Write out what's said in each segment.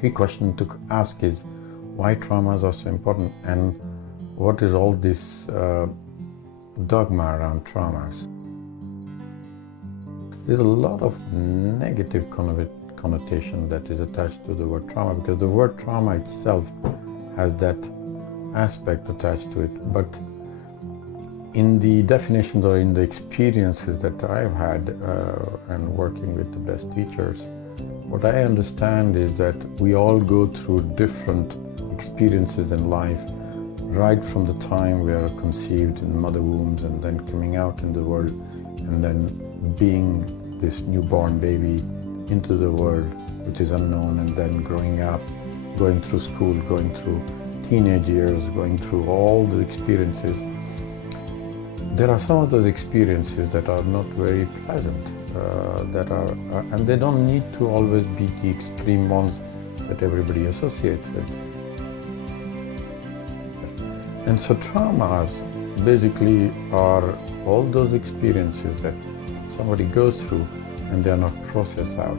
key question to ask is why traumas are so important and what is all this dogma around traumas. There's a lot of negative connotation that is attached to the word trauma, because the word trauma itself has that aspect attached to it. But in the definitions or in the experiences that I've had and working with the best teachers, what I understand is that we all go through different experiences in life, right from the time we are conceived in mother wombs and then coming out in the world and then being this newborn baby into the world which is unknown, and then growing up, going through school, going through teenage years, going through all the experiences. There are some of those experiences that are not very pleasant, and they don't need to always be the extreme ones that everybody associates with. And so traumas basically are all those experiences that somebody goes through and they are not processed out,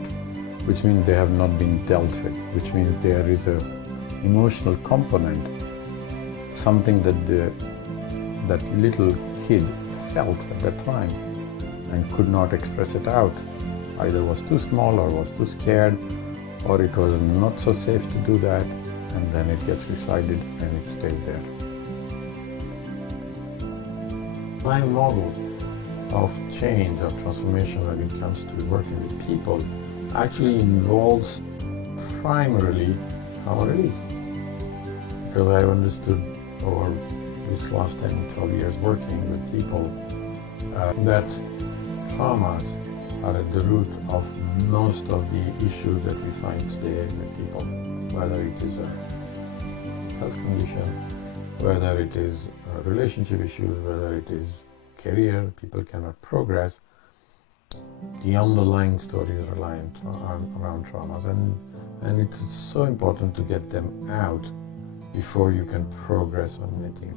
which means they have not been dealt with, which means there is a emotional component, something that little kid felt at that time and could not express it out. Either was too small or was too scared, or it was not so safe to do that, and then it gets resided and it stays there. My model of change or transformation when it comes to working with people actually involves primarily trauma release. Because I've understood over this last 10, 12 years working with people that traumas are at the root of most of the issues that we find today with people, whether it is a health condition, whether it is relationship issues, whether it is career, people cannot progress. The underlying stories are reliant around traumas, and it's so important to get them out before you can progress on anything.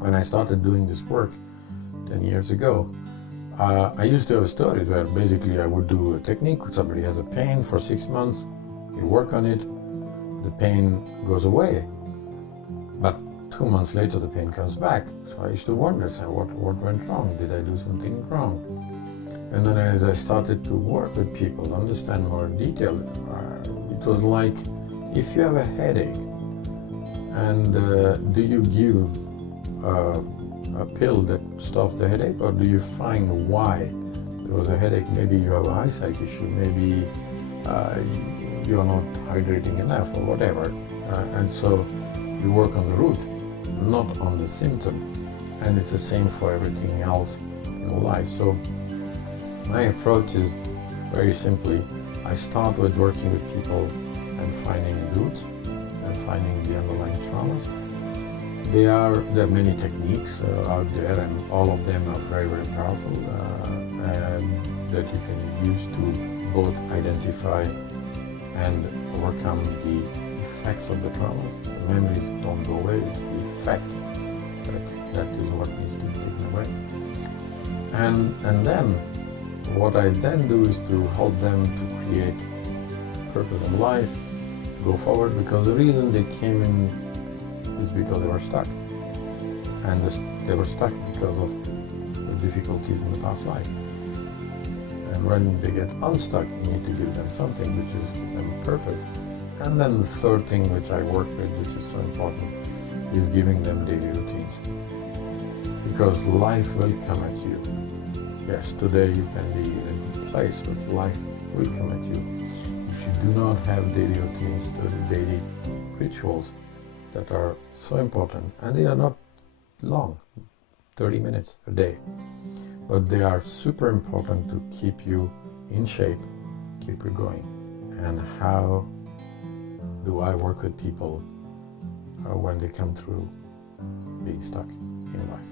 When I started doing this work 10 years ago, I used to have a story where basically I would do a technique. Somebody has a pain for 6 months, you work on it, the pain goes away, but 2 months later the pain comes back. So I used to wonder, what went wrong? Did I do something wrong? And then as I started to work with people, understand more in detail, it was like, if you have a headache, and do you give a pill that stops the headache, or do you find why there was a headache? Maybe you have an eyesight issue, maybe you are not hydrating enough, or whatever. And so you work on the root, not on the symptom. And it's the same for everything else in life. So my approach is very simply, I start with working with people and finding the roots and finding the underlying traumas. There are many techniques out there, and all of them are very, very powerful, and that you can use to both identify and overcome the effects of the trauma. The memories don't go away, it's the effect that is what needs to be taken away. And then what I then do is to help them to create purpose in life, go forward, because the reason they came in is because they were stuck. And they were stuck because of the difficulties in the past life. And when they get unstuck, you need to give them something which is give them purpose. And then the third thing which I work with, which is so important, is giving them daily routines. Because life will come at you. Yes, today you can be in a good place, but life will come at you. If you do not have daily routines, daily rituals that are so important, and they are not long, 30 minutes a day, but they are super important to keep you in shape, keep you going. And how do I work with people when they come through being stuck in life?